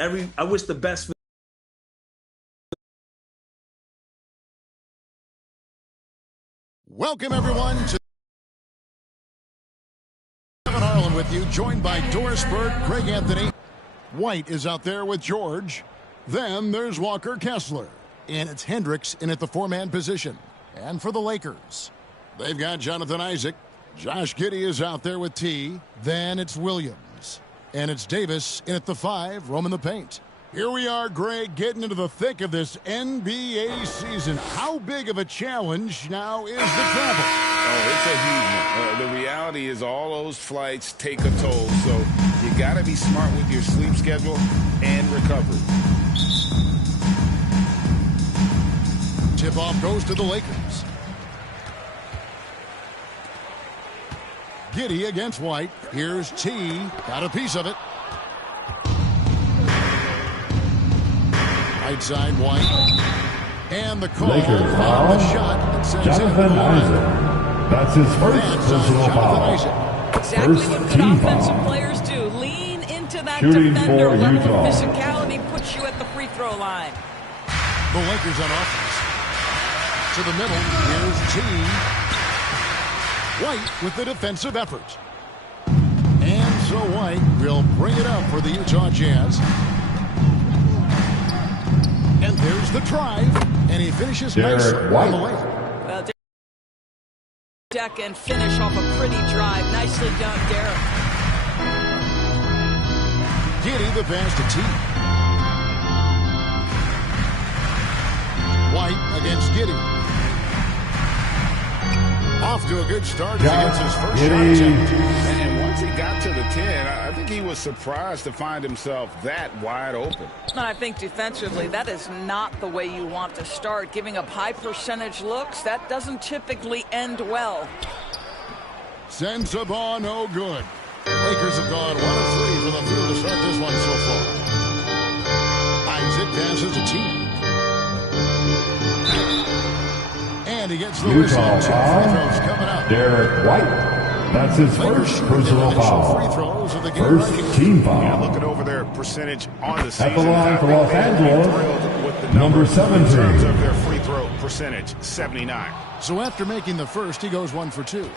I wish the best for Welcome, everyone, to Kevin Harlan with you, joined by Doris Burke, Craig Anthony. White is out there with George. Then there's Walker Kessler. And it's Hendricks in at the four-man position. And for the Lakers, they've got Jonathan Isaac. Josh Giddey is out there with T. Then it's Williams. And it's Davis in at the 5, roaming the paint. Here we are, Greg, getting into the thick of this NBA season. How big of a challenge now is the travel? Oh, it's a huge one. The reality is all those flights take a toll, so you got to be smart with your sleep schedule and recovery. Tip-off goes to the Lakers. Giddey against White. Here's T. Got a piece of it. Right side, White. And the call Lakers foul. The shot. Jonathan Isaac. That's his first personal foul. Exactly First what good team offensive foul. players do. Lean into that Shooting defender. for Level Utah. of physicality puts you at the free throw line. The Lakers on offense. To the middle. Here's T. White with the defensive effort. And so White will bring it up for the Utah Jazz. And there's the drive. And he finishes nicely on the layup. Well, deck and finish off a pretty drive. Nicely done, Derek. Giddey the pass to T. White against Giddey. Off to a good start. He gets his first shot attempt. And once he got to the 10, I think he was surprised to find himself that wide open. I think defensively, that is not the way you want to start. Giving up high percentage looks, that doesn't typically end well. Sends the ball, no good. Lakers have gone 1 of 3 from the field to start this one so far. Isaac passes to T. And he gets the whistle. Utah 2 free throws coming up. Derek White. That's his first personal foul. First team Yeah, foul. looking over their percentage on the season. At the line for Los Angeles, With the number in 17. terms of their free throw percentage, 79. So after making the first, he goes 1 for 2.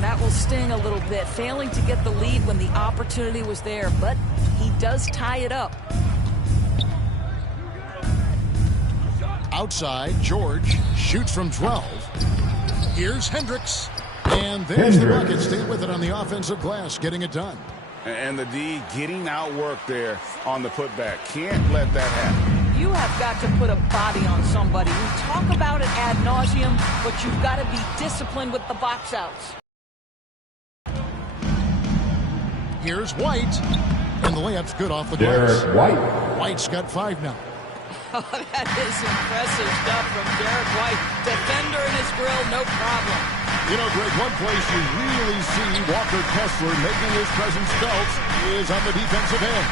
That will sting a little bit. Failing to get the lead when the opportunity was there, but he does tie it up. Outside, George shoots from 12. Here's Hendricks. And there's the bucket. Stay with it on the offensive glass, getting it done. And the D getting outworked there on the putback. Can't let that happen. You have got to put a body on somebody. We talk about it ad nauseum, but you've got to be disciplined with the box outs. Here's White. And the layup's good off the glass. Derek White. White's got 5 now. Oh, that is impressive stuff from Derek White. Defender in his grill, no problem. You know, Greg, one place you really see Walker Kessler making his presence felt is on the defensive end.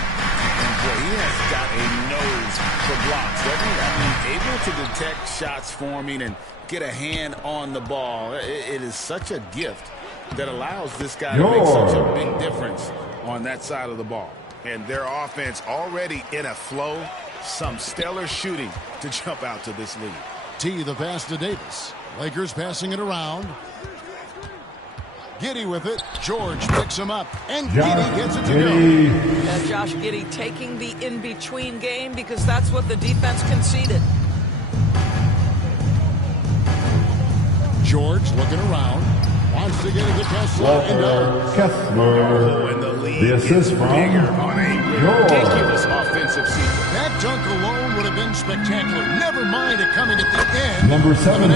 And boy, he has got a nose for blocks, doesn't he? I mean, able to detect shots forming and get a hand on the ball. It is such a gift that allows this guy to make such a big difference on that side of the ball. And their offense already in a flow. Some stellar shooting to jump out to this lead. T, the pass to Davis. Lakers passing it around. Giddey with it. George picks him up. And Giddey gets it to go. Josh Giddey taking the in-between game because that's what the defense conceded. George looking around. Wants to get it to Kessler. Walker Kessler. And the lead The assist from on a ridiculous offensive sequence. That dunk alone would have been spectacular. Never mind it coming at the end. Number 17.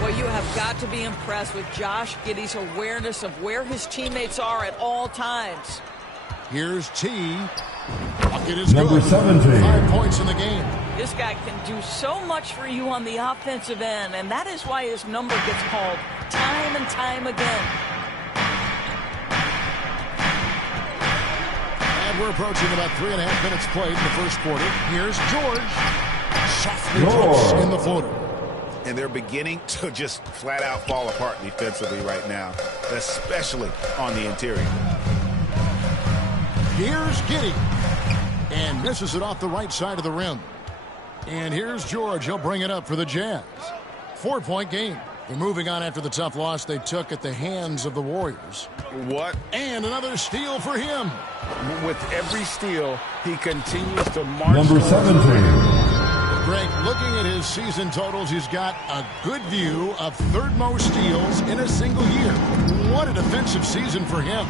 Well, you have got to be impressed with Josh Giddey's awareness of where his teammates are at all times. Here's T. Bucket is Number good. 17. 5 points in the game. This guy can do so much for you on the offensive end, and that is why his number gets called time and time again. And we're approaching about 3.5 minutes played in the first quarter. Here's George. Softly drops in the floater. And they're beginning to just flat out fall apart defensively right now, especially on the interior. Here's Giddey. And misses it off the right side of the rim. And here's George. He'll bring it up for the Jazz. 4-point game. They're moving on after the tough loss they took at the hands of the Warriors. What? And another steal for him. With every steal, he continues to march. Number 17. Greg, looking at his season totals, he's got a good view of third most steals in a single year. What a defensive season for him.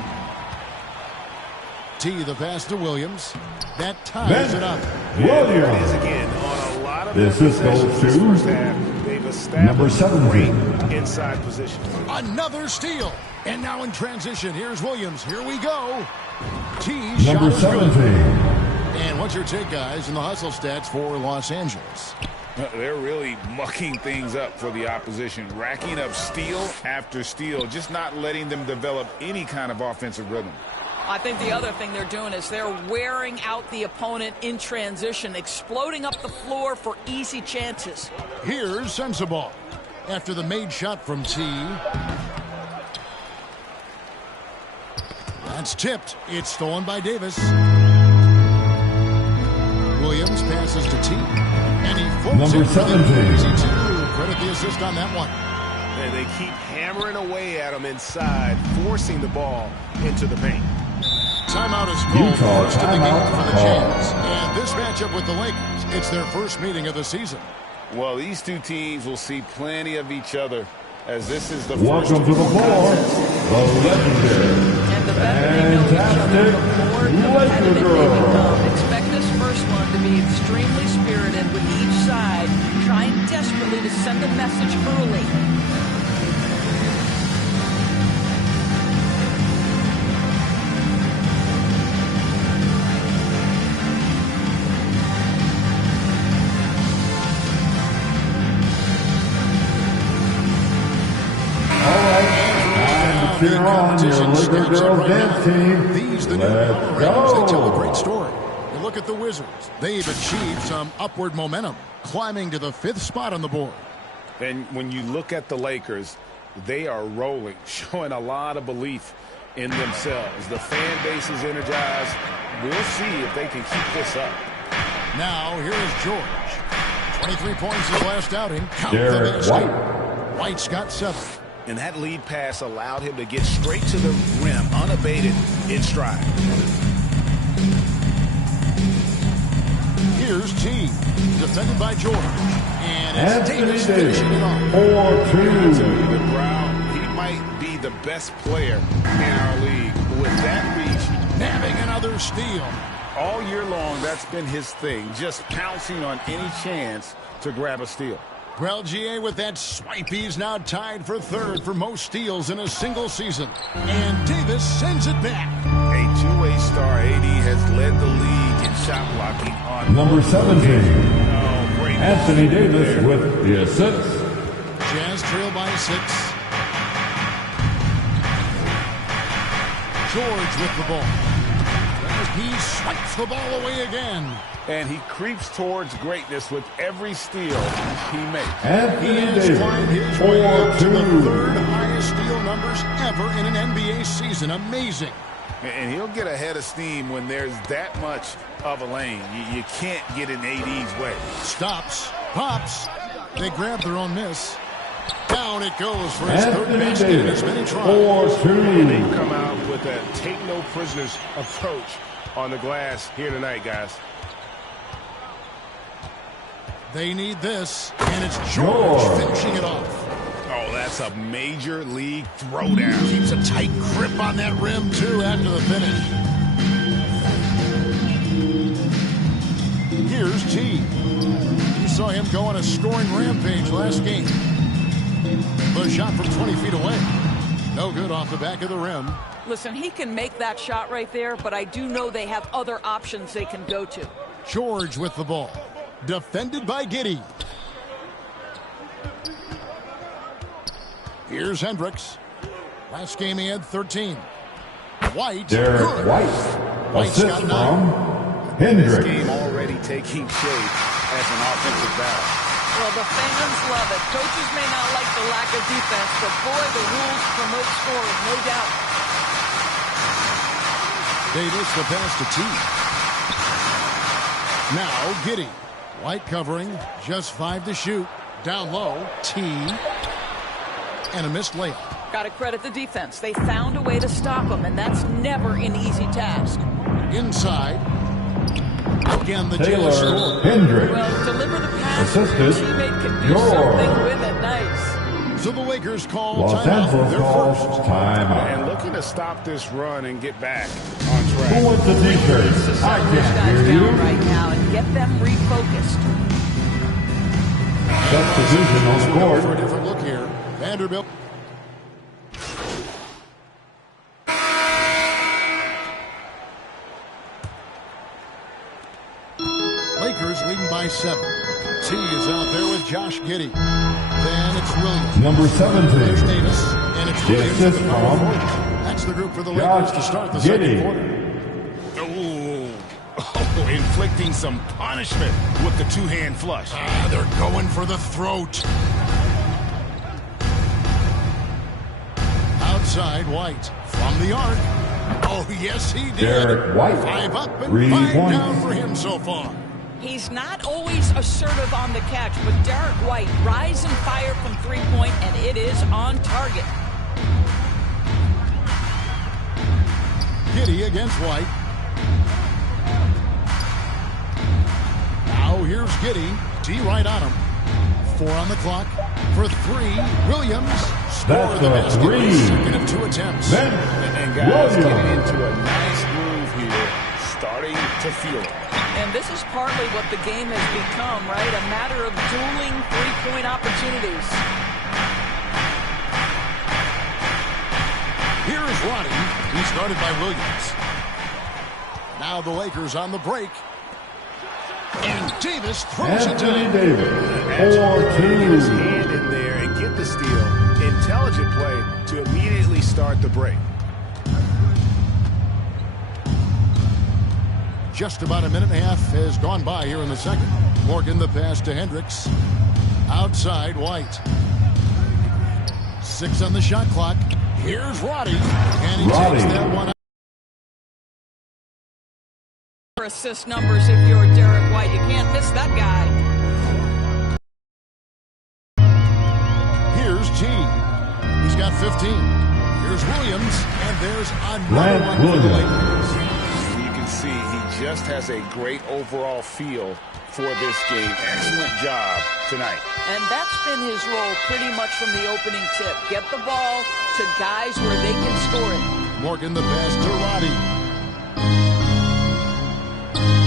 T, the pass to Williams. That ties it up. Williams. Again, on a lot of This is goes first to half, they've established number 17. great inside position. Another steal. And now in transition, here's Williams. Here we go. T, Number shot is 17. good. And what's your take, guys, in the hustle stats for Los Angeles? They're really mucking things up for the opposition, racking up steal after steal, just not letting them develop any kind of offensive rhythm. I think the other thing they're doing is they're wearing out the opponent in transition, exploding up the floor for easy chances. Here's Sensabaugh. After the made shot from T. That's tipped. It's stolen by Davis. Williams passes to T. And he folds Number it for the 17. easy two. Credit the assist on that one. And they keep hammering away at him inside, forcing the ball into the paint. Timeout is called. Utah First of the game timeout for the called. Jazz. And this matchup with the Lakers, it's their first meeting of the season. Well, these two teams will see plenty of each other as this is the Welcome to the floor, the legendary, And the better they know each other, the more competitive they Laker become. Expect this first one to be extremely spirited, with each side trying desperately to send a message early. cheer on your Laker girls dance team. These the new Let's Power Rangers. They tell a go. great story. You look at the Wizards. They've achieved some upward momentum, climbing to the 5th spot on the board. And when you look at the Lakers, they are rolling, showing a lot of belief in themselves. The fan base is energized. We'll see if they can keep this up. Now, here is George. 23 points his last outing. Count the Derek basket. White. White's got 7. And that lead pass allowed him to get straight to the rim, unabated, in stride. Here's T. Defended by George. And it's Anthony Davis Davis, finishing it off. 4-2. Even Brown, he might be the best player in our league. With that reach, Nabbing another steal. all year long, that's been his thing, just pouncing on any chance to grab a steal. Relgier with that swipe. He's now tied for 3rd for most steals in a single season. And Davis sends it back. A two-way star, AD has led the league in shot blocking on Number 17. Oh, great. Anthony Davis with the assist. Jazz trail by 6. George with the ball. He swipes the ball away again. And he creeps towards greatness with every steal he makes. He Anthony has climbed Davis, his way up to the 4-2. 3rd highest steal numbers ever in an NBA season. Amazing. And he'll get a head of steam when there's that much of a lane. You can't get in AD's way. Stops. Pops. They grab their own miss. Down it goes for his 3rd Anthony basket in Davis, as many tries. 4-2. Come out with a take-no-prisoners approach on the glass here tonight, guys. They need this, and it's George finishing it off. Oh, that's a major league throwdown. Keeps a tight grip on that rim, too, after the finish. Here's T. You saw him go on a scoring rampage last game. The shot from 20 feet away. No good off the back of the rim. Listen, he can make that shot right there, but I do know they have other options they can go to. George with the ball. Defended by Giddey. Here's Hendricks. Last game he had 13. White. Derek Good. White. White's Assist got from 9. This Hendricks. game already taking shape as an offensive battle. Well, the fans love it. Coaches may not like the lack of defense, but boy, the rules promote scoring, no doubt. Davis the pass to T. Now Giddey. White covering. Just 5 to shoot. Down low. T. And a missed layup. Got to credit the defense. They found a way to stop him, and that's never an easy task. Inside. Again, the Taylor score. Hendricks. Well, deliver the pass. Your Assisted. teammate can do George. something with it. Nice. So the Lakers call Los timeout. Angeles Their calls first. timeout. And looking to stop this run and get back on track. Who wants the Needs to t-shirt? I settle those can't guys hear down you. right now and get them refocused. Substitution on the For a court. different look here. Vanderbilt. Lakers leading by 7. T is out there with Josh Giddey. Then it's Williams. Number There's 17. Davis. And it's The Williams. assist at the power from forward. That's the group for the Lakers to Josh start the Giddey. second quarter. Oh, inflicting some punishment with the two-hand flush. They're going for the throat. Outside White from the arc. Oh, yes, he did. Derek White. 5 up and 3 5 points. down for him so far. He's not always assertive on the catch, but Derek White rise and fire from three-point, and it is on target. Giddey against White. Now here's Giddey. D right on him. 4 on the clock. For 3, Williams scored That's the a basket. 3. Second of 2 attempts. Ben And guys getting Williams. into a nice groove here, starting to feel it. And this is partly what the game has become, right? A matter of dueling three-point opportunities. Here is Ronnie. He started by Williams. Now the Lakers on the break. And Davis throws it Anthony down. Davis. Get his 4-2. hand in there and get the steal. Intelligent play to immediately start the break. Just about a minute and a half has gone by here in the second. Morgan the pass to Hendricks. Outside White. 6 on the shot clock. Here's Roddy. And he Roddy. takes that one out. For assist numbers, if you're Derek White, you can't miss that guy. Here's G. He's got 15. Here's Williams. And there's another Grant one for the Williams. Lakers. You can see he just has a great overall feel for this game. Excellent job tonight. And that's been his role pretty much from the opening tip. Get the ball to guys where they can score it. Morgan the pass to Roddy.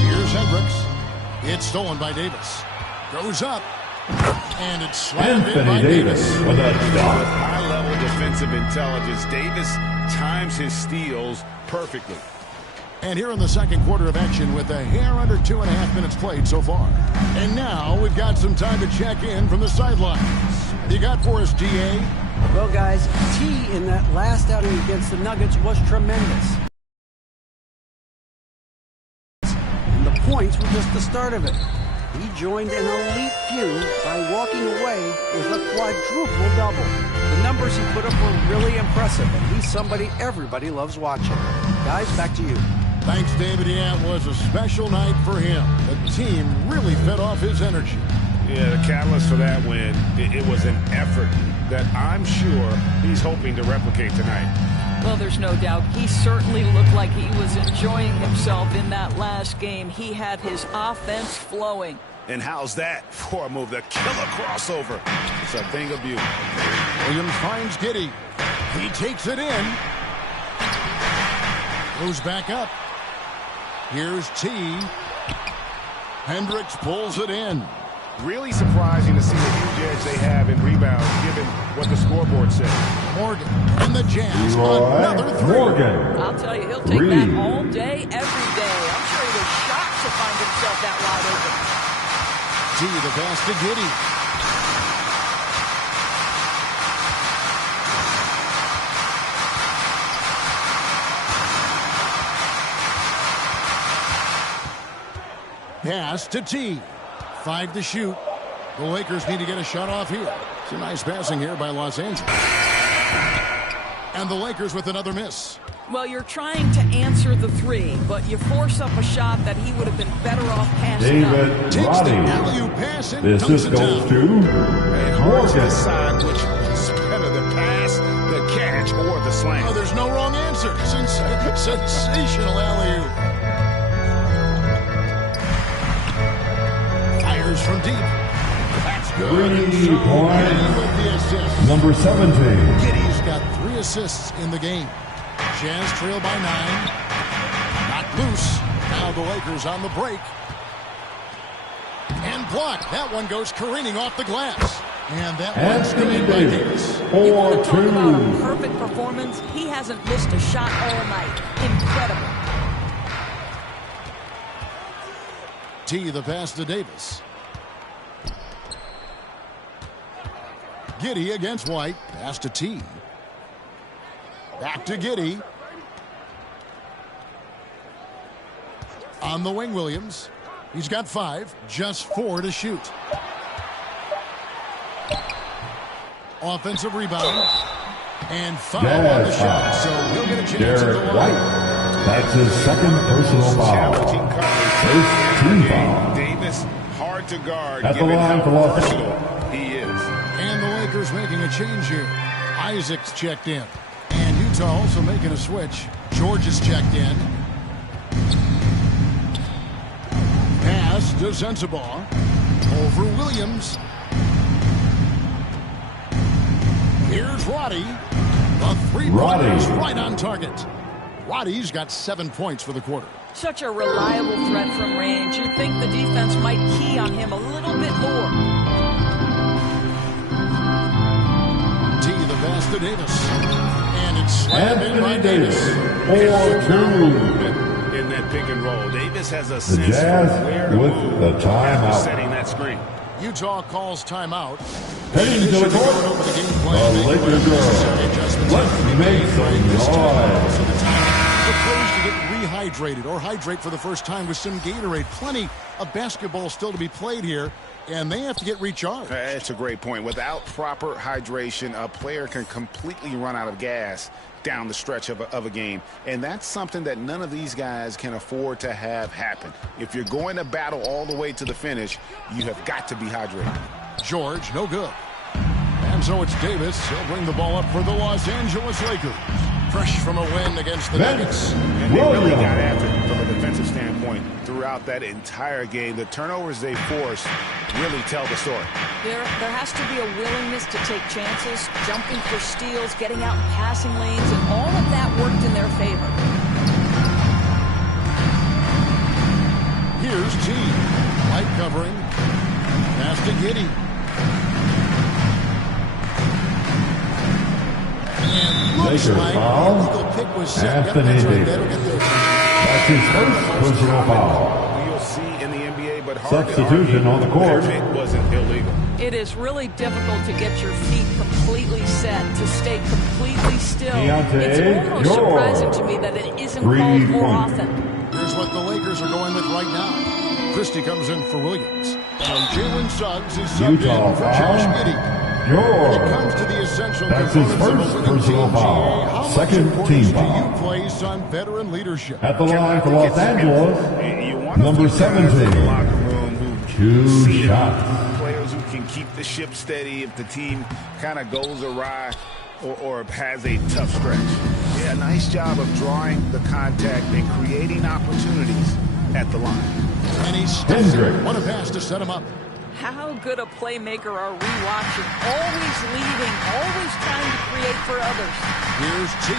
Here's Hendricks. It's stolen by Davis. Goes up. And it's slammed in by Anthony Davis with a With dunk. high-level defensive intelligence, Davis times his steals perfectly. And here in the second quarter of action with a hair under 2.5 minutes played so far. And now we've got some time to check in from the sidelines. You got for us, GA? Well, guys, T in that last outing against the Nuggets was tremendous. And the points were just the start of it. He joined an elite few by walking away with a quadruple double. The numbers he put up were really impressive, and he's somebody everybody loves watching. Guys, back to you. Thanks, David. Yeah, it was a special night for him. The team really fed off his energy. Yeah, the catalyst for that win, it was an effort that I'm sure he's hoping to replicate tonight. Well, there's no doubt. He certainly looked like he was enjoying himself in that last game. He had his offense flowing. And how's that for a move? The killer crossover. It's a thing of beauty. Williams finds Giddey. He takes it in. Goes back up. Here's T. Hendricks pulls it in. Really surprising to see the huge edge they have in rebounds, given what the scoreboard said. Morgan and the Jazz. Leroy Another 3. Morgan. I'll tell you, he'll take Three. that all day, every day. I'm sure he was shocked to find himself that wide open. T the pass to Giddey. Pass to T. 5 to shoot. The Lakers need to get a shot off here. It's a nice passing here by Los Angeles. And the Lakers with another miss. Well, you're trying to answer the three, but you force up a shot that he would have been better off passing. David Takes the Roddy. alley-oop pass and This dunks is it goes down. to Hard to Morgan. decide which was better, the pass, the catch, or the slam. Oh, there's no wrong answer. Sensational alley-oop. Fires from deep. That's good. 3 point. Giddy with the assist. Number 17. Giddy's got 3 assists in the game. Jazz trail by 9. Not loose. Now the Lakers on the break. And blocked. That one goes careening off the glass. And that one's Anthony made by Davis. Davis. You want to talk about a 4-2. perfect performance? He hasn't missed a shot all night. Incredible. T the pass to Davis. Giddy against White. Pass to T. Back to Giddy. On the wing, Williams. He's got 5. Just 4 to shoot. Offensive rebound. And 5 on the shot. So he'll get a chance at the Derek line. White. That's his second personal foul. Challenging coverage. First team foul. Davis, hard to guard, At the given line how for Los versatile he is. And the Lakers making a change here. Isaac's checked in. And Utah also making a switch. George is checked in. Pass to Sensabaugh. Over Williams. Here's Roddy. The three-pointer's right on target. Roddy's got 7 points for the quarter. Such a reliable threat from range. You'd think the defense might key on him a little bit more. T the pass to Davis. And it's slammed in by Anthony Davis. Davis. 4-2. In that pick and roll, Davis has a The sense Jazz of where to with move the after timeout. setting that screen. Utah calls timeout. Heading to the court, Over the game plan. the Lakers girls. Let's make some noise. The players to get rehydrated or hydrate for the first time with some Gatorade. Plenty of basketball still to be played here, and they have to get recharged. That's a great point. Without proper hydration, a player can completely run out of gas down the stretch of a game. And that's something that none of these guys can afford to have happen. If you're going to battle all the way to the finish, you have got to be hydrated. George, no good. And so it's Davis. He'll bring the ball up for the Los Angeles Lakers. Fresh from a win against the Nuggets. And they really got after it from a defensive standpoint throughout that entire game. The turnovers they forced really tell the story. There has to be a willingness to take chances, jumping for steals, getting out in passing lanes, and all of that worked in their favor. Here's T. Light covering. Pass to Giddy. And looks Lakers like foul. the illegal pick was set. Anthony That's right. Davis. That'll get their attention. That's his first personal foul. You'll see in the NBA, but hard to Substitution argue on the court. that pick wasn't illegal. It is really difficult to get your feet completely set, to stay completely still. Deontay It's almost George. surprising to me that it isn't 3 called more points. often. Here's what the Lakers are going with right now. Christie comes in for Williams. And Jalen Suggs is subbed Utah in for Josh foul. Giddy. When it George. comes to the essential That's his components of first a winning personal team, foul. how much Second importance team do foul. you place on veteran leadership? At the line for Los Angeles, You want a number few guys in the 17. locker room who 2 see it. shots. Players who can keep the ship steady if the team kind of goes awry or has a tough stretch. Yeah, nice job of drawing the contact and creating opportunities at the line. And he steps in. Hendricks. What a pass to set him up. How good a playmaker are we watching? Always leading, always trying to create for others. Here's T.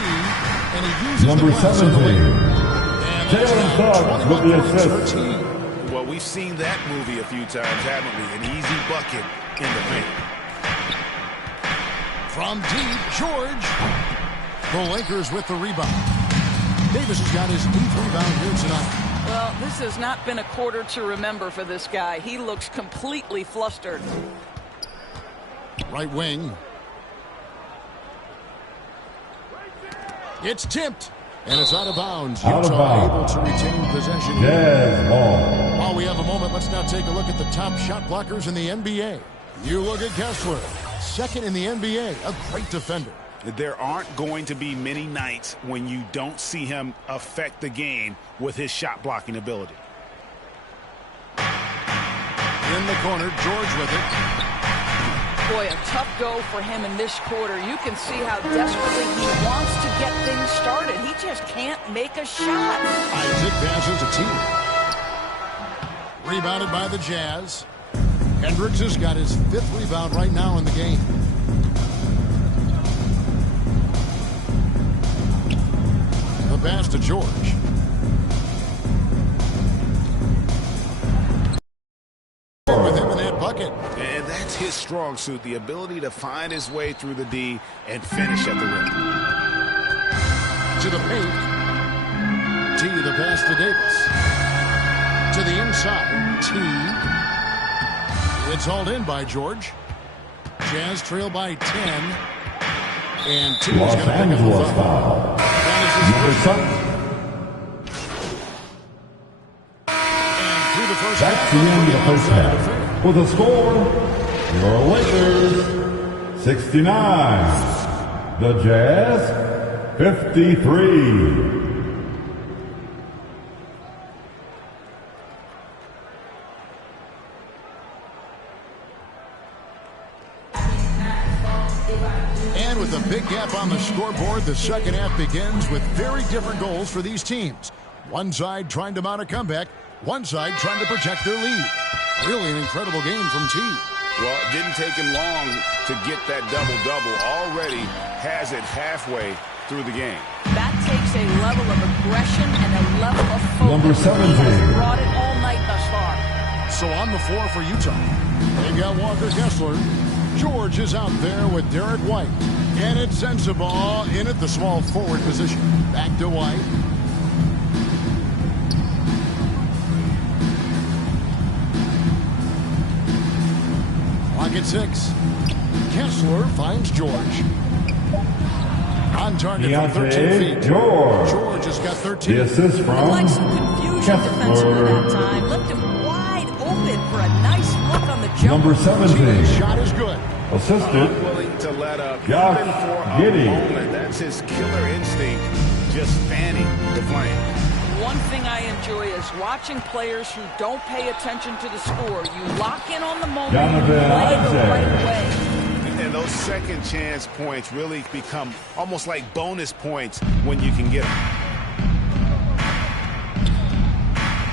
And he uses Number the glass on the 17. wing. And that's Jalen now Suggs 21 with the points for assist. T. Well, we've seen that movie a few times, haven't we? An easy bucket in the paint. From deep, George. The Lakers with the rebound. Davis has got his 8th rebound here tonight. Well, this has not been a quarter to remember for this guy. He looks completely flustered. Right wing. It's tipped. And it's out of bounds. Out of Utah bounds. able to retain possession here. Jazz ball. While we have a moment, let's now take a look at the top shot blockers in the NBA. You look at Kessler, second in the NBA, a great defender. There aren't going to be many nights when you don't see him affect the game with his shot blocking ability. In the corner, George with it. Boy, a tough go for him in this quarter. You can see how desperately he wants to get things started. He just can't make a shot. Isaac passes to T. Rebounded by the Jazz. Hendricks has got his 5th rebound right now in the game. The pass to George. With him in that bucket. And that's his strong suit, the ability to find his way through the D and finish at the rim. To the paint. T, the pass to Davis. To the inside. T. It's hauled in by George. Jazz trail by 10. And T is going to pick up the foul. That is his first foul. And through the first That's the end of the first half. With a score, your Lakers 69, the Jazz 53. And with a big gap on the scoreboard, the second half begins with very different goals for these teams. One side trying to mount a comeback, one side trying to protect their lead. Really an incredible game from T. Well, it didn't take him long to get that double-double. Already has it halfway through the game. That takes a level of aggression and a level of focus. Number 17. He has brought it all night thus far. So on the floor for Utah, they've got Walker Kessler. George is out there with Derek White. And it's Sensabaugh in at the small forward position. Back to White. Clock at 6. Kessler finds George. On target from 13 feet. George has got 13. The assist from Like some confusion defensively that time. Left him wide open for a nice look on the jump. Number 17. Shot is good. Assisted. Unwilling to let up Josh even for a Giddey. moment. That's his killer instinct, just fanning the flame. One thing I enjoy is watching players who don't pay attention to the score. You lock in on the moment, you Jonathan play the Isaac. right way. And those second chance points really become almost like bonus points when you can get them.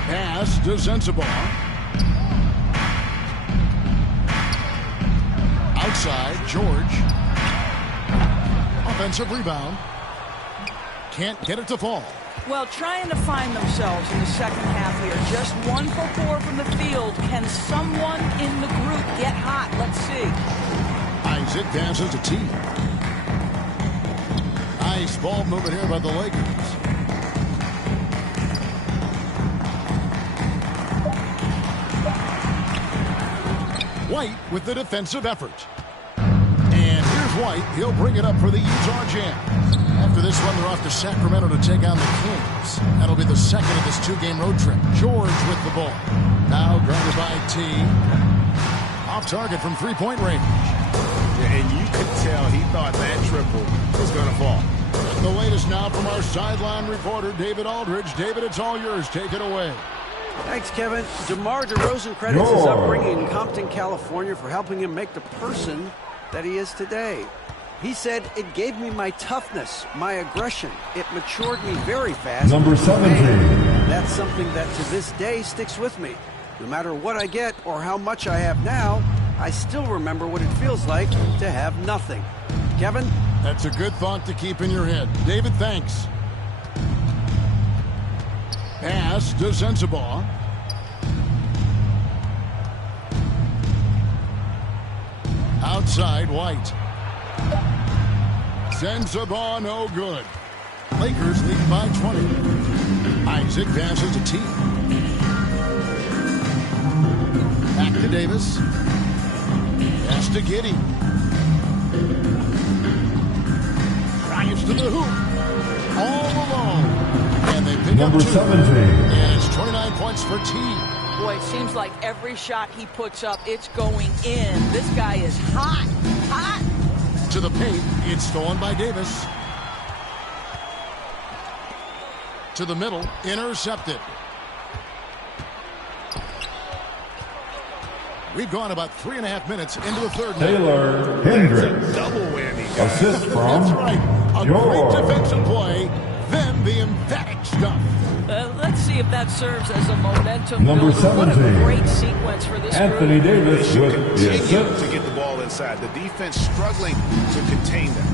Pass to Sensabaugh. Outside, George. Offensive rebound. Can't get it to fall. Well, trying to find themselves in the second half here. Just 1 for 4 from the field. Can someone in the group get hot? Let's see. Isaac passes to T. Nice ball movement here by the Lakers. White with the defensive effort. And here's White. He'll bring it up for the Utah Jazz. After this one, they're off to Sacramento to take on the Kings. That'll be the second of this 2-game road trip. George with the ball. Now guarded by T. Off target from 3-point range. And you could tell he thought that triple was going to fall. And the latest now from our sideline reporter, David Aldridge. David, it's all yours. Take it away. Thanks, Kevin. DeMar DeRozan credits his upbringing in Compton, California for helping him make the person that he is today. He said, "It gave me my toughness, my aggression. It matured me very fast." Number 17. And that's something that to this day sticks with me. No matter what I get or how much I have now, I still remember what it feels like to have nothing. Kevin? That's a good thought to keep in your head. David, thanks. Pass to Sensabaugh. Outside, White. Sensabaugh, no good. Lakers lead by 20. Isaac passes to T. Back to Davis. Pass to Giddey. Drives to the hoop. All alone. And they pick Number up 2. 17. And it's 29 points for T. Boy, it seems like every shot he puts up, it's going in. This guy is hot, hot. To the paint, it's stolen by Davis. To the middle, intercepted. We've gone about 3.5 minutes into the third. Taylor Hendricks. Double whammy, guys. Assist from That's right. A George. great defensive play, then the emphatic stuff. Let's see if that serves as a momentum Number builder. What a 17. great sequence for this Anthony group. They Davis should with the continue assist. to get the ball inside. The defense struggling to contain them.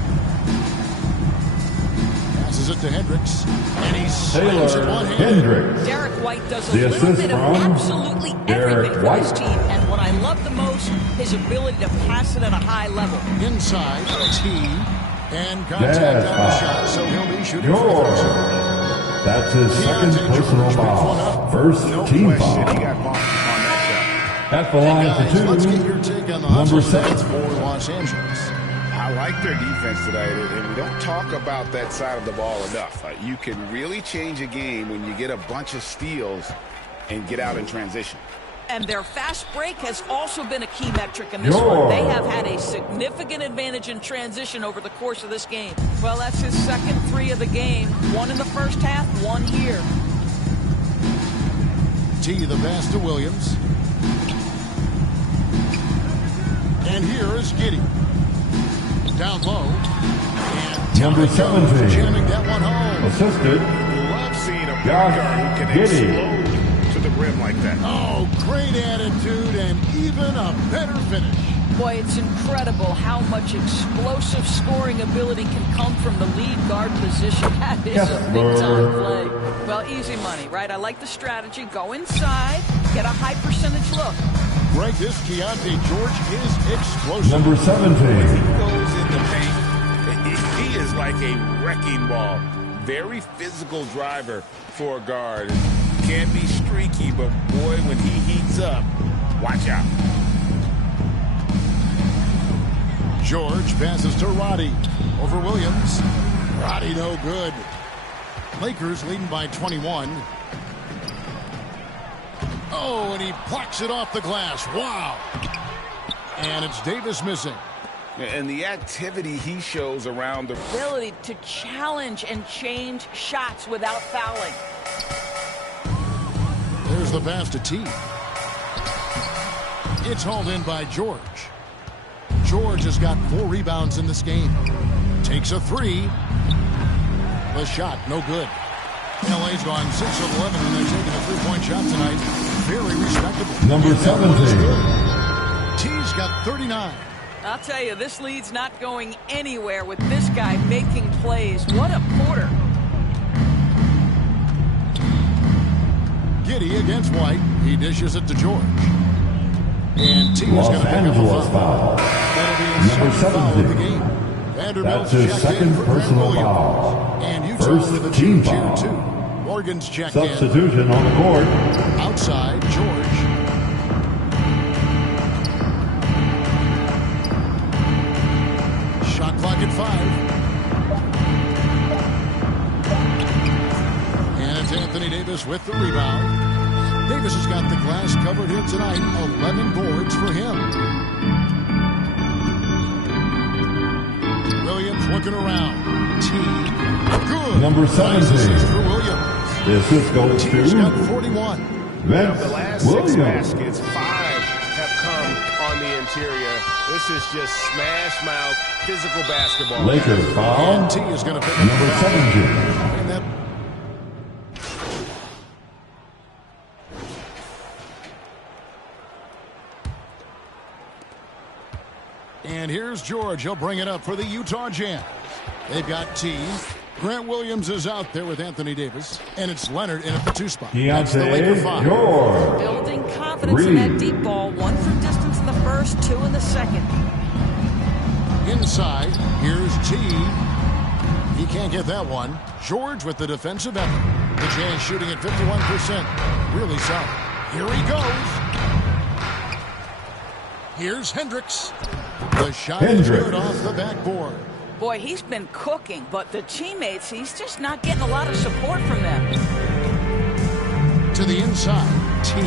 Passes it to Hendricks, and he slams it Taylor one-handed. Hendricks. Derek White does a The little assist bit of from absolutely Derek everything for his White. team. And what I love the most, his ability to pass it at a high level. Inside, T, and contact Jazz on the foul. shot, so he'll be shooting George. free throws. That's his second personal foul. First No team question foul. he got bumped on that At the line Guys, for let's get two. your take on the Number hustle 7. stats for Los Angeles. shot. I like their defense today, and we don't talk about that side of the ball enough. You can really change a game when you get a bunch of steals and get out in transition. And their fast break has also been a key metric in this one. They have had a significant advantage in transition over the course of this game. Well, that's his second 3 of the game. 1 in the first half, 1 here. T, the pass to Williams. And here is Giddey. Down low. And Number 17. jamming that one home. Assisted. Love seeing a Josh point guard who can Giddey. explode to the rim like that. Oh, great attitude and even a better finish. Boy, it's incredible how much explosive scoring ability can come from the lead guard position. That is a big-time play. Well, easy money, right? I like the strategy. Go inside, get a high percentage look. Greg, this Keontae George is explosive. Number 17. He goes in the paint. He is like a wrecking ball. Very physical driver for a guard. Can be streaky, but boy, when he heats up, watch out. George passes to Roddy. Over Williams. Roddy no good. Lakers leading by 21. Oh, and he plucks it off the glass. Wow. And it's Davis missing. And the activity he shows around the Ability to challenge and change shots without fouling. There's the pass to T. It's hauled in by George. George has got 4 rebounds in this game. Takes a 3. The shot, no good. LA's gone 6 of 11 and they're taking a 3-point shot tonight. Very respectable. Number And that one is 17. good. T's got 39. I'll tell you, this lead's not going anywhere with this guy making plays. What a quarter. Giddey against White. He dishes it to George. And T is Los going to pick up a Angeles foul. foul. That'll be Number his 7th foul of the 17. game. Vanderbilt's That's his checked second in for Grant personal Williams. foul. And Utah First with a team change here, foul. too. Morgan's checked in. Substitution on the court. Outside, George. Shot clock at 5. And it's Anthony Davis with the rebound. Davis has got the glass covered here tonight. 11 boards for him. Williams looking around. T. Good. Number Nice 17. assist for Williams. The assist goes T's got to 41. Well, the last 6 Williams. baskets, 5 have come on the interior. This is just smash mouth physical basketball. Lakers foul. And T is going to pick up Number the foul. 17. And that And here's George. He'll bring it up for the Utah Jazz. They've got T. Grant Williams is out there with Anthony Davis. And it's Leonard in at the 2 spot. That's the Laker Keontae 5. George. Building confidence in that deep ball. 1 from distance in the first, 2 in the second. Inside, here's T. He can't get that one. George with the defensive effort. The Jazz shooting at 51%. Really solid. Here he goes. Here's Hendricks. The shot is good off the backboard. Boy, he's been cooking, but the teammates, he's just not getting a lot of support from them. To the inside, T.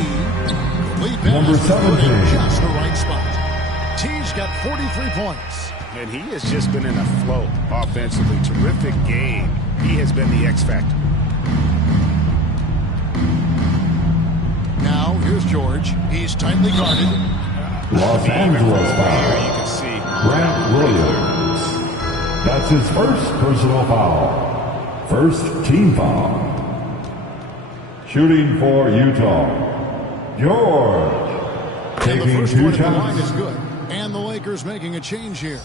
Lead pass Number is put in 17. just the right spot. T's got 43 points. And he has just been in a flow offensively. Terrific game. He has been the X factor. Now, here's George. He's tightly guarded. Los Angeles foul. You can see Grant Williams. That's his first personal foul. First team foul. Shooting for Utah, George. And the Taking first 2 one at the line is shots. good. And the Lakers making a change here.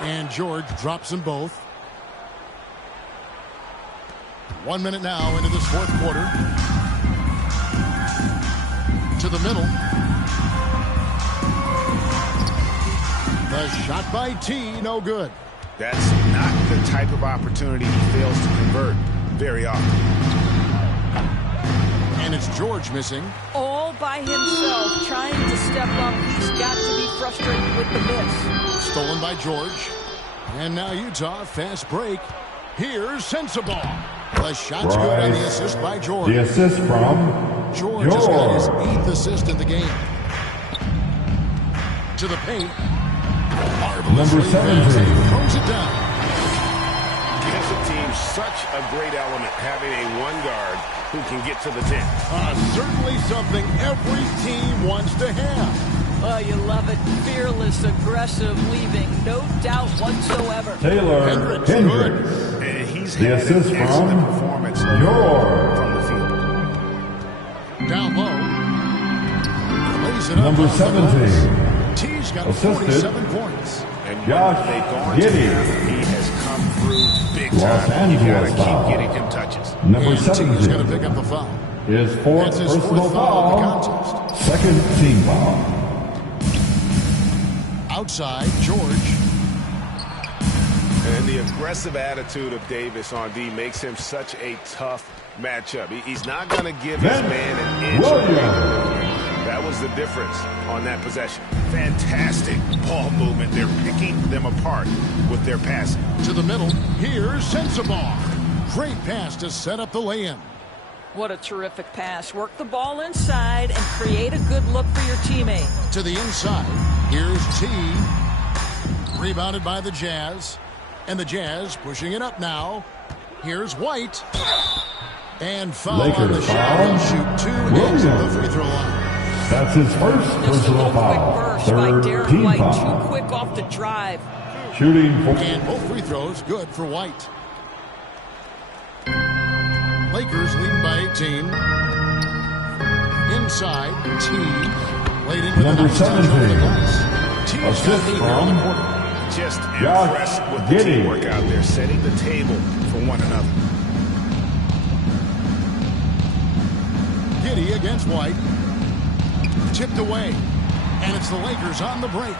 And George drops them both. 1 minute now into this fourth quarter. To the middle. The shot by T, no good. that's not the type of opportunity he fails to convert very often. And it's George missing. All by himself, trying to step up. He's got to be frustrated with the miss. Stolen by George. And now Utah, fast break. Here's Sensabaugh. The shot's good on the assist by George. The assist from George has got his 8th assist in the game. To the paint. Number 17. Throws it down. Gives the team such a great element having a one guard who can get to the 10. Certainly something every team wants to have. Oh, you love it. Fearless, aggressive, leaving. No doubt whatsoever. Taylor Hendricks. And he's The had assist an excellent from performance George. from the field. Down low. Lays it up Number off the 17. glass. T's got Assisted. 47 points. And Josh when they've gone to Giddey. him, he has come through big Los time. You got to Angeles foul. keep getting him touches. Number And T's going to 17. pick up the foul. His fourth That's his personal fourth foul of the foul. contest. Second team foul. Outside, George. And the aggressive attitude of Davis on D makes him such a tough matchup. He's not going to give his man an inch. Williams. That was the difference on that possession. Fantastic ball movement. They're picking them apart with their passing. To the middle. Here's Sensabaugh. Great pass to set up the lay-in. What a terrific pass. Work the ball inside and create a good look for your teammate. To the inside. Here's T. Rebounded by the Jazz. And the Jazz pushing it up now. Here's White. And foul Lakers on the shot. foul. He'll shoot 2 and Williams. at the free throw line. That's his first Just a personal little quick foul. burst by Third Darren team White. Too foul. quick off the drive. Shooting for And both free throws good for White. Lakers leading by 18. Inside, T. Laid in with Number a nice touch off the 17. glass. T's got Assist the lead here in the from quarter. Just Josh impressed with the Giddey. teamwork out there, setting the table for one another. Giddey against White. Tipped away. And it's the Lakers on the break.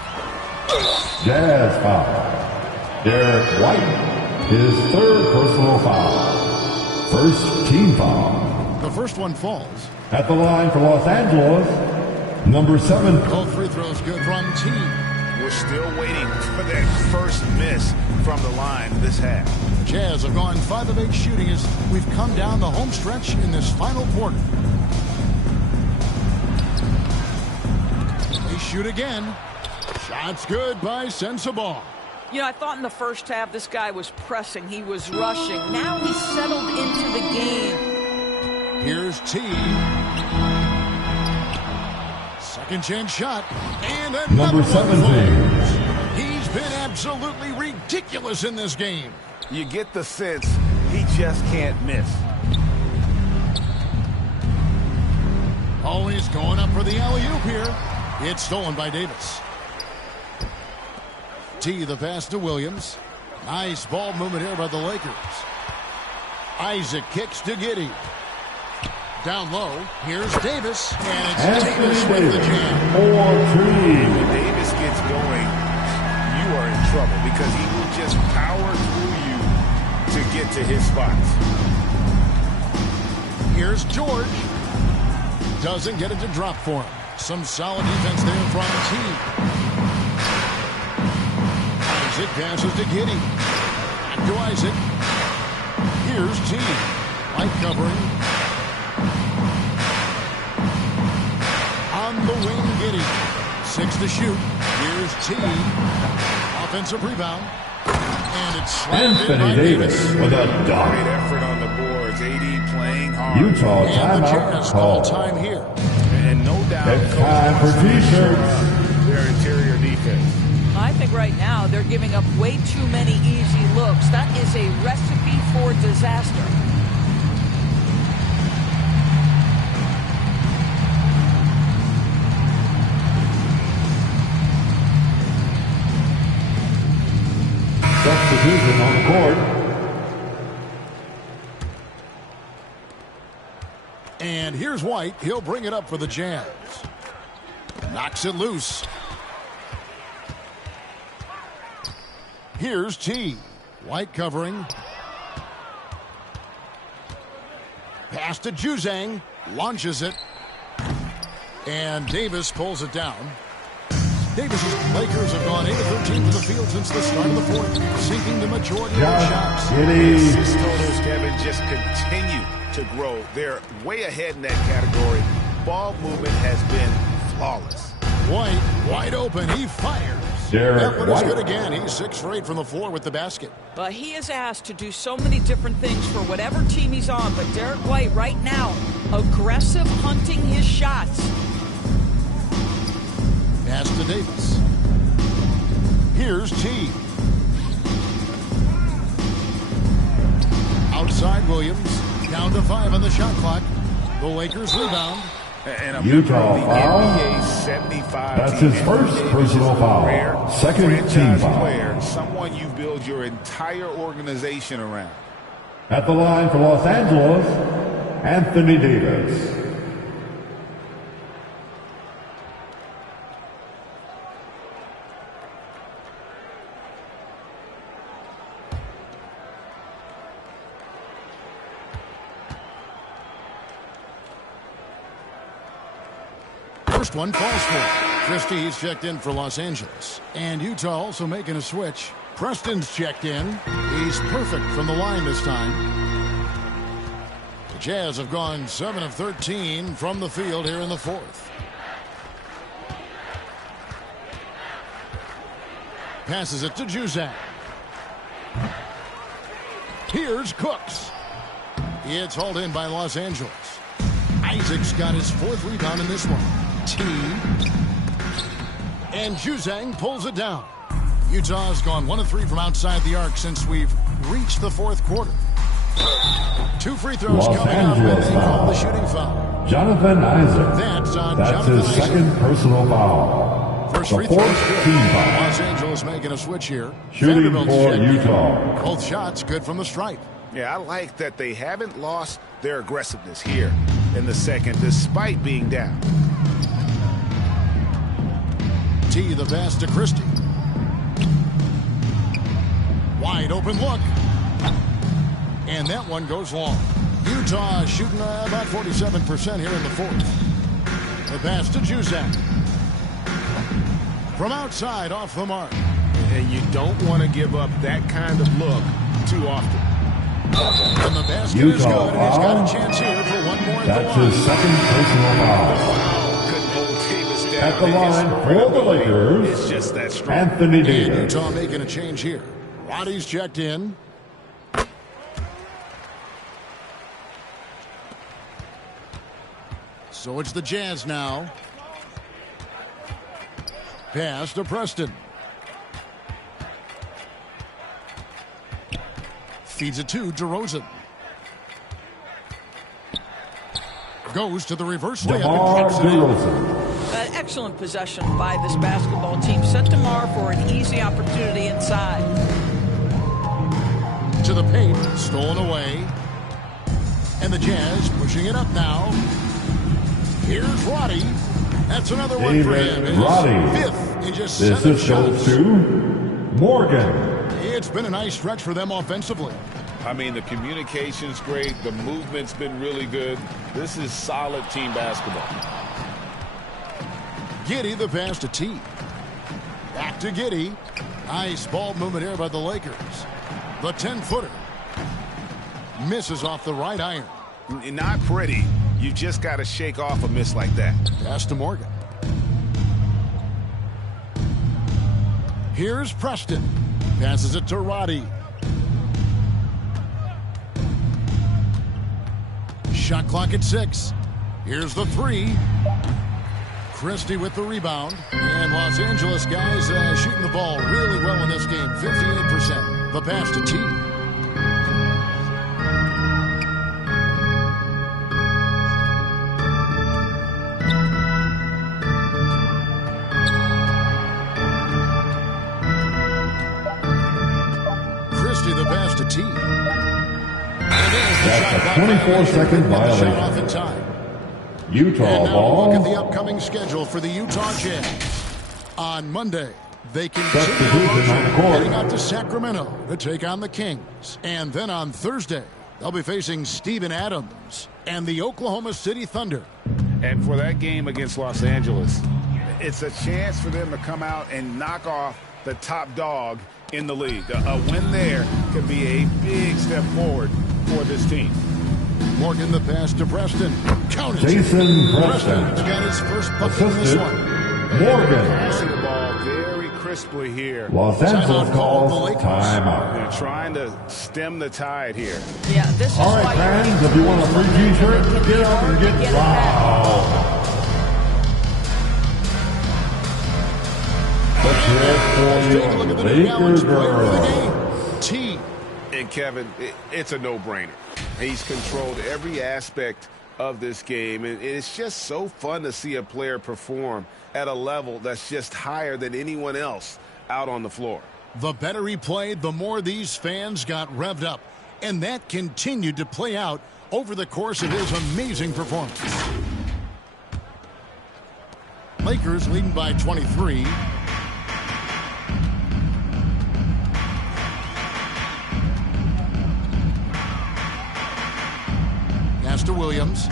Jazz foul. Derek White. His third personal foul. First team foul. The first one falls. At the line for Los Angeles, number 7. Both free throws good from T. We're still waiting for that first miss from the line this half. Jazz have gone 5 of 8 shooting as we've come down the home stretch in this final quarter. They shoot again. Shots good by Sensabaugh. You know, I thought in the first half this guy was pressing. He was rushing. Now he's settled into the game. Here's T. Second chance shot. And another Number one 17. falls. He's been absolutely ridiculous in this game. You get the sense he just can't miss. Always going up for the alley-oop here. It's stolen by Davis. T, the pass to Williams. Nice ball movement here by the Lakers. Isaac kicks to Giddey. Down low, here's Davis. And it's Davis with the jam. 4-3. When Davis gets going, you are in trouble because he will just power through you to get to his spots. Here's George. Doesn't get it to drop for him. Some solid defense there from T. Isaac passes to Giddey. Back to Isaac. Here's T. Light covering. On the wing, Giddey. 6 to shoot. Here's T. Offensive rebound. And it's slammed in by Anthony Davis with a Great dunk. effort on the boards. AD playing hard. Utah And the timeout Jazz call called. time here. And no doubt, It's Coach time wants for to make sure T-shirts. their interior defense. I think right now they're giving up way too many easy looks. That is a recipe for disaster. Substitution on the court. And here's White. He'll bring it up for the Jazz. Knocks it loose. Here's T. White covering. Pass to Juzang. Launches it. And Davis pulls it down. Davis's Lakers have gone 8 of 13 to the field since the start of the fourth, sinking the majority of their shots. Assist totals, Kevin, just continue to grow. They're way ahead in that category. Ball movement has been flawless. White, wide open. He fires. That one is good again. He's 6 for 8 from the floor with the basket. But he is asked to do so many different things for whatever team he's on. But Derek White right now, aggressive hunting his shots. Pass to Davis. Here's T. Outside Williams. Down to 5 on the shot clock. The Lakers rebound. And a Utah member of the foul. NBA 75 That's team. his first Davis personal is a foul. rare Second team franchise foul. player, someone you build your entire organization around. At the line for Los Angeles, Anthony Davis. First one falls for. Christie's checked in for Los Angeles. And Utah also making a switch. Preston's checked in. He's perfect from the line this time. The Jazz have gone 7 of 13 from the field here in the fourth. Passes it to Juzang. Here's Cooks. It's hauled in by Los Angeles. Isaac's got his 4th rebound in this one. T. And Juzang pulls it down. Utah's gone 1 of 3 from outside the arc since we've reached the fourth quarter. 2 free throws Los coming up, and Angeles they call foul. the shooting foul. Jonathan Isaac. That's on That's Jonathan his Isaac. second personal foul. First The free throw is fourth good. team foul. Los Angeles making a switch here. Shooting Vanderbilt's for checked in. Utah. Both shots good from the stripe. Yeah, I like that they haven't lost their aggressiveness here in the second, despite being down. T, the pass to Christie. Wide open look. And that one goes long. Utah shooting about 47% here in the fourth. The pass to Juzang. From outside, off the mark. And you don't want to give up that kind of look too often. And the basket is Utah good. And he's got foul. a chance here for one more at That's the line. his second personal foul. Foul couldn't hold Davis down. At the His line for the ability Lakers, is just that strong. Anthony And Davis. Utah making a change here. Roddy's checked in. So it's the Jazz now. Pass to Preston. Feeds it to DeRozan. Goes to the reverse layup DeMar and kicks it in. DeRozan. An excellent possession by this basketball team. Set DeMar for an easy opportunity inside. To the paint, stolen away. And the Jazz pushing it up now. Here's Roddy. That's another one for him. David His Roddy. 5th in just This 7 is goes shots. to Morgan. It's been a nice stretch for them offensively. I mean, the communication's great. The movement's been really good. This is solid team basketball. Giddey the pass to T. Back to Giddey. Nice ball movement here by the Lakers. The 10-footer. Misses off the right iron. Not pretty. You just got to shake off a miss like that. Pass to Morgan. Here's Preston. Passes it to Roddy. Shot clock at 6. Here's the 3. Christie with the rebound. And Los Angeles guys shooting the ball really well in this game. 58%. The pass to T. Christie the pass to T. That's a 24-second violation. Utah and now ball. look at the upcoming schedule for the Utah Jazz. On Monday, they continue heading out to Sacramento to take on the Kings. And then on Thursday, they'll be facing Steven Adams and the Oklahoma City Thunder. And for that game against Los Angeles, it's a chance for them to come out and knock off the top dog in the league. A win there could be a big step forward for this team. Morgan the pass to Preston. Count it. Jason Preston's got his first bucket in this one. Morgan. Passing the ball very crisply here. Los Angeles calls timeout. They're trying to stem the tide here. Yeah, this is all right, why fans, if you want a free t-shirt, get up and get loud. Let's take a look at the Lakers player of the game. T. And Kevin, it's a no-brainer. He's controlled every aspect of this game, and it's just so fun to see a player perform at a level that's just higher than anyone else out on the floor. The better he played, the more these fans got revved up, and that continued to play out over the course of his amazing performance. Lakers leading by 23. Pass to Williams.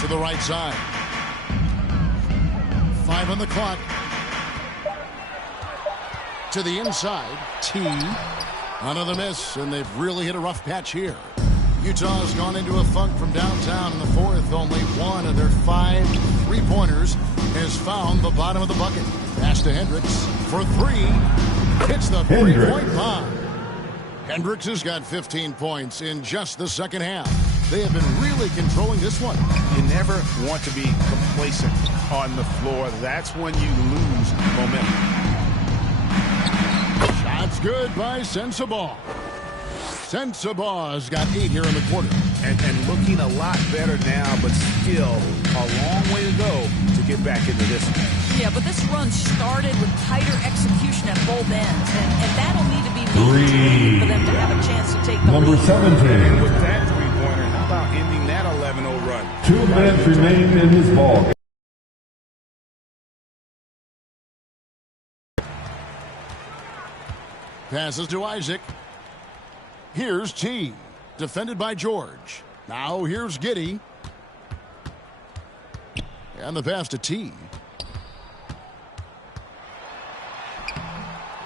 To the right side. 5 on the clock. To the inside. T. Another miss, and they've really hit a rough patch here. Utah has gone into a funk from downtown in the fourth. Only one of their 5 3-pointers has found the bottom of the bucket. Pass to Hendricks for 3. Hits the three-point bomb. Hendricks has got 15 points in just the second half. They have been really controlling this one. You never want to be complacent on the floor. That's when you lose momentum. Shots good by Sensabaugh. Sensabaugh's got 8 here in the quarter. And looking a lot better now, but still a long way to go to get back into this one. Yeah, but this run started with tighter execution at both ends, and that'll need to be maintained for them to have a chance to take the Number lead. 17. With that three-pointer, how about ending that 11-0 run? 2 minutes remain in his ball. Passes to Isaac. Here's T. Defended by George. Now here's Giddey. And the pass to T.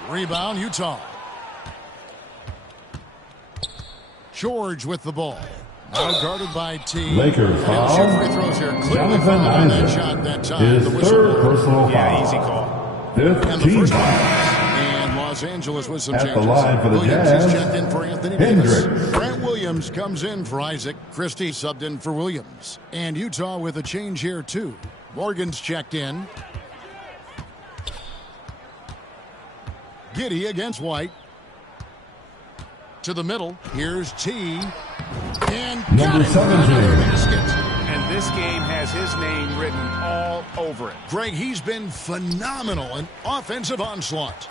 Rebound, Utah. George with the ball. Now guarded by T. Lakers foul. Free throws here. Clearly Jonathan fouled on that Isaac. shot that time. His The whistle third blew. personal foul. Yeah, easy call. 15 first foul. And Los Angeles with some At changes. the line for the Williams Jazz, is checked in for Anthony Davis. Hendricks. Grant Williams comes in for Isaac. Christie subbed in for Williams. And Utah with a change here too. Morgan's checked in. Giddey against White. To the middle. Here's T. And Number 17. And this game has his name written all over it. Greg, he's been phenomenal in offensive onslaught.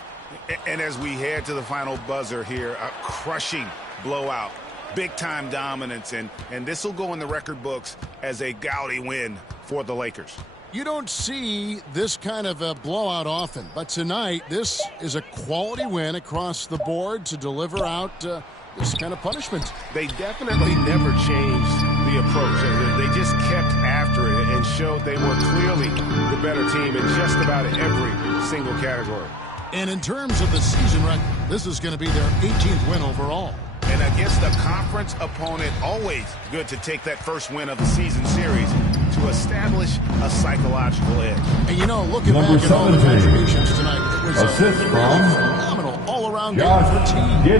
And as we head to the final buzzer here, a crushing blowout, big-time dominance, and this will go in the record books as a gaudy win for the Lakers. You don't see this kind of a blowout often, but tonight this is a quality win across the board to deliver out this kind of punishment. They definitely never changed the approach. They just kept after it and showed they were clearly the better team in just about every single category. And in terms of the season record, this is going to be their 18th win overall. And against a conference opponent, always good to take that first win of the season series to establish a psychological edge. And you know, looking Number back at all the 17. contributions tonight, it was Assist a from phenomenal all-around all-around game for T. He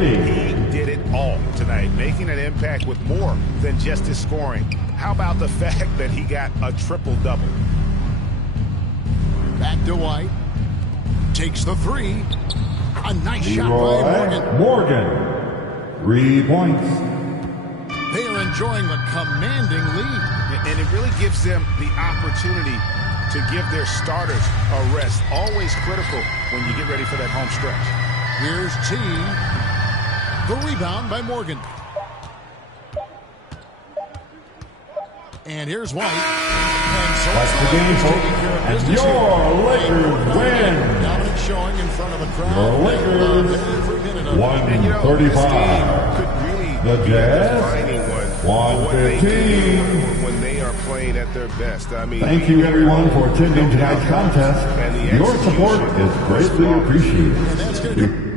did it all tonight, making an impact with more than just his scoring. How about the fact that he got a triple-double? Back to White. Takes the three. A nice shot by Morgan. 3 points. They are enjoying the commanding lead. And it really gives them the opportunity to give their starters a rest. Always critical when you get ready for that home stretch. Here's T. The rebound by Morgan. And here's White. And so that's the game, folks. And your Lakers win. Dominant showing in front of a crowd. Your Lakers 135. The Jazz 115. When they are playing at their best. I mean, thank you everyone for attending tonight's contest. Your support is greatly appreciated.